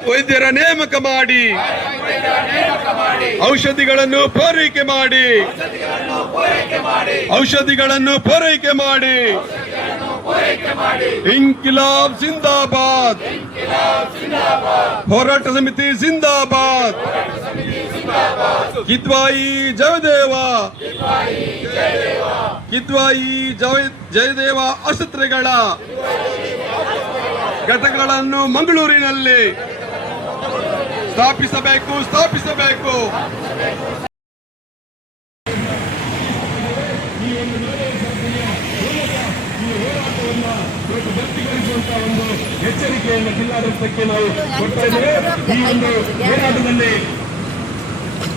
ವೈದ್ಯರ ನೇಮಕ ಮಾಡಿ ಔಷಧಿಗಳನ್ನು ಪೂರೈಕೆ ಮಾಡಿ ಇಂಕಿಲಾಬ್ ಜಿಂದಾಬಾದ್, ಹೋರಾಟ ಸಮಿತಿ ಜಿಂದಾಬಾದ್, ಕಿದ್ವಾಯಿ ಜಯದೇವ, ಕಿದ್ವಾಯಿ ಜಯದೇವ ಆಸ್ಪತ್ರೆಗಳ ಘಟಕಗಳನ್ನು ಮಂಗಳೂರಿನಲ್ಲಿ ಸ್ಥಾಪಿಸಬೇಕು. ಒಂದು ಎಚ್ಚರಿಕೆಯನ್ನು ಜಿಲ್ಲಾಡಳಿತಕ್ಕೆ ನಾವು ಕೊಡ್ತಾ ಇದ್ದೇವೆ. ಈ ಒಂದು ಹೋರಾಟದಲ್ಲಿ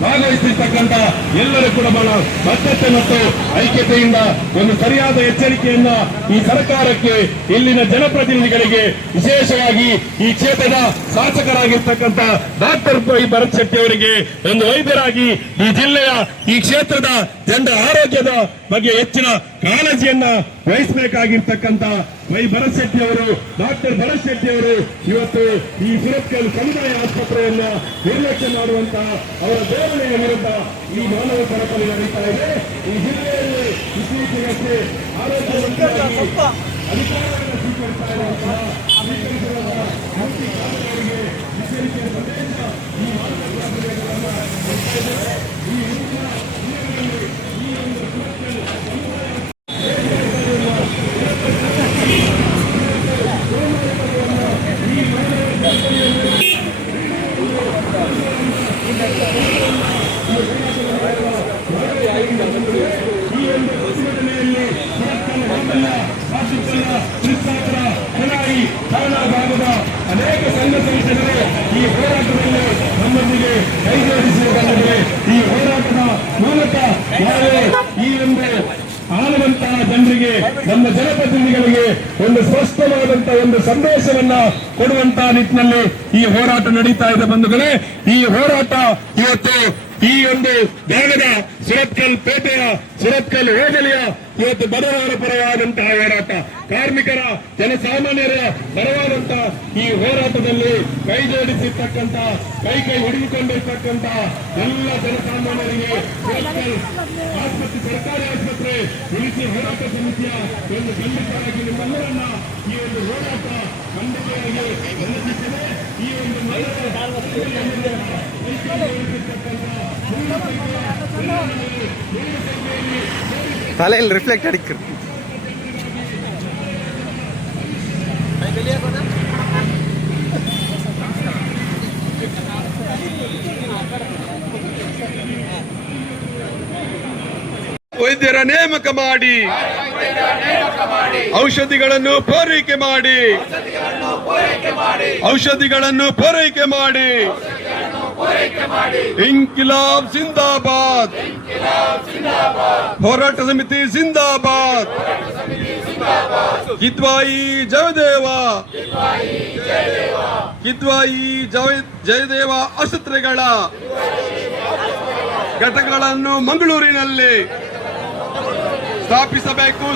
ಭಾಗವಹಿಸಿರ್ತಕ್ಕಂಥ ಎಲ್ಲರೂ ಕೂಡ ಬಹಳ ಬದ್ಧತೆ ಮತ್ತು ಐಕ್ಯತೆಯಿಂದ ಒಂದು ಸರಿಯಾದ ಎಚ್ಚರಿಕೆಯನ್ನ ಈ ಸರ್ಕಾರಕ್ಕೆ, ಇಲ್ಲಿನ ಜನಪ್ರತಿನಿಧಿಗಳಿಗೆ, ವಿಶೇಷವಾಗಿ ಈ ಕ್ಷೇತ್ರದ ಶಾಸಕರಾಗಿರ್ತಕ್ಕಂಥ ಡಾಕ್ಟರ್ ಭರತ್ ಶೆಟ್ಟಿ ಅವರಿಗೆ ಒಂದು ವೈದ್ಯರಾಗಿ ಈ ಜಿಲ್ಲೆಯ, ಈ ಕ್ಷೇತ್ರದ ಜನರ ಆರೋಗ್ಯದ ಬಗ್ಗೆ ಹೆಚ್ಚಿನ ಕಾಳಜಿಯನ್ನ ವಹಿಸಬೇಕಾಗಿರ್ತಕ್ಕಂಥ ಭರತ್ ಶೆಟ್ಟಿ ಅವರು, ಡಾಕ್ಟರ್ ಭರತ್ ಶೆಟ್ಟಿ ಅವರು ಇವತ್ತು ಈ ಸುರತ್ಕಲ್ ಸಮುದಾಯ ಆಸ್ಪತ್ರೆಯನ್ನ ನಿರ್ಲಕ್ಷ್ಯ ಮಾಡುವಂತಹ ಅವರ ಧೋರಣೆಯ ವಿರುದ್ಧ ಈ ಮಾನವ ಸರಪಳಿ ನಡೀತಾ ಇದೆ. ಈ ಜಿಲ್ಲೆಯಲ್ಲಿ ಇತ್ತೀಚೆಗಷ್ಟೇ ಆರೋಗ್ಯ ಮಂತ್ರಿಯಾಗಿ ಅಧಿಕಾರವನ್ನು ಸ್ವೀಕರಿಸ್ತಾ ಇರುವಂತಹ ಎಚ್ಚರಿಕೆಯ ಸಂದೇಶ ಈ ಮಾನವ ಸರಪಳಿಗಳನ್ನ ಕೊಡ್ತಾ ಇದ್ದಾರೆ. ಈ ಒಂದು ಸುರತ್ಕಲ್ ಭಾಗದ ಅನೇಕ ಸಂಘ ಸಂಸ್ಥೆಗಳು ಈ ಹೋರಾಟದಲ್ಲಿ ನಮ್ಮೊಂದಿಗೆ ಕೈಜೋಡಿಸಿಕೊಂಡಿವೆ. ಈ ಹೋರಾಟದ ಮೂಲಕ ಈ ಒಂದು ಆಳುವಂತಹ ಜನರಿಗೆ, ನಮ್ಮ ಜನಪ್ರತಿನಿಧಿಗಳಿಗೆ ಒಂದು ಸ್ಪಷ್ಟವಾದಂತಹ ಒಂದು ಸಂದೇಶವನ್ನ ಕೊಡುವಂತಹ ನಿಟ್ಟಿನಲ್ಲಿ ಈ ಹೋರಾಟ ನಡೀತಾ ಇದೆ. ಬಂಧುಗಳೇ, ಈ ಹೋರಾಟ ಇವತ್ತು ಈ ಒಂದು ಭಾಗದ ಸುರತ್ಕಲ್ ಪೇಟೆಯ, ಸುರತ್ಕಲ್ ಹೋಬಳಿಯ ಇವತ್ತು ಬಡವರ ಪರವಾದಂತಹ ಹೋರಾಟ, ಕಾರ್ಮಿಕರ, ಜನಸಾಮಾನ್ಯರ ಪರವಾದಂತಹ ಈ ಹೋರಾಟದಲ್ಲಿ ಕೈ ಜೋಡಿಸಿರ್ತಕ್ಕಂಥ, ಕೈ ಹಿಡಿದುಕೊಂಡಿರ್ತಕ್ಕಂಥ ಎಲ್ಲ ಜನಸಾಮಾನ್ಯರಿಗೆ ಸುರತ್ಕಲ್ ಆಸ್ಪತ್ರೆ, ಸರ್ಕಾರಿ ಆಸ್ಪತ್ರೆ ಉಳಿಸಿ ಹೋರಾಟ ಸಮಿತಿಯ ಒಂದು ಖಂಡಿತವಾಗಿ ನಿಮ್ಮೆಲ್ಲರನ್ನ ಈ ಒಂದು ಹೋರಾಟ ಖಂಡಿತವಾಗಿ ಬೆಂಬಲಿಸಿದೆ. ಈ ಒಂದು தலையில் ரிஃப்ளெக்ட் அடிக்கிறது. ವೈದ್ಯರ ನೇಮಕ ಮಾಡಿ ಔಷಧಿಗಳನ್ನು ಪೂರೈಕೆ ಮಾಡಿ ಇಂಕಿಲಾಬ್ ಜಿಂದಾಬಾದ್, ಹೋರಾಟ ಸಮಿತಿ ಜಿಂದಾಬಾದ್, ಕಿದ್ವಾಯಿ ಜಯದೇವ, ಕಿದ್ವಾಯಿ ಜಯದೇವ ಆಸ್ಪತ್ರೆಗಳ ಘಟಕಗಳನ್ನು ಮಂಗಳೂರಿನಲ್ಲಿ ಸ್ಥಾಪಿಸಬೇಕು.